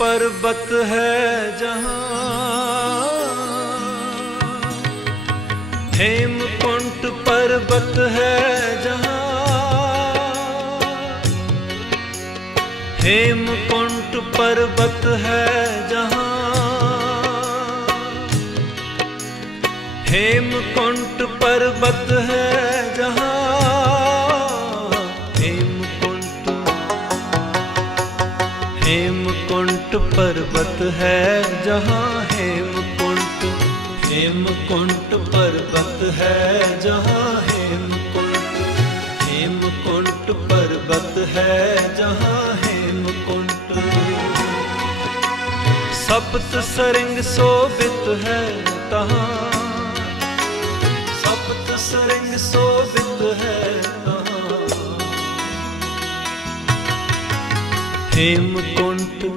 पर्वत है जहाँ हेमकुंट पर्वत है जहाँ हेमकुंट पर्वत है जहाँ हेमकुंट पर्वत है हेमकुंट पर्वत है जहाँ हेमकुंट हेमकुंट पर्वत है जहाँ हेमकुंट हेमकुंट पर्वत है जहाँ हेमकुंट सप्त सरंग शोभित है तहाँ सप्त सरंग शोभित है तहाँ మేము కొంటు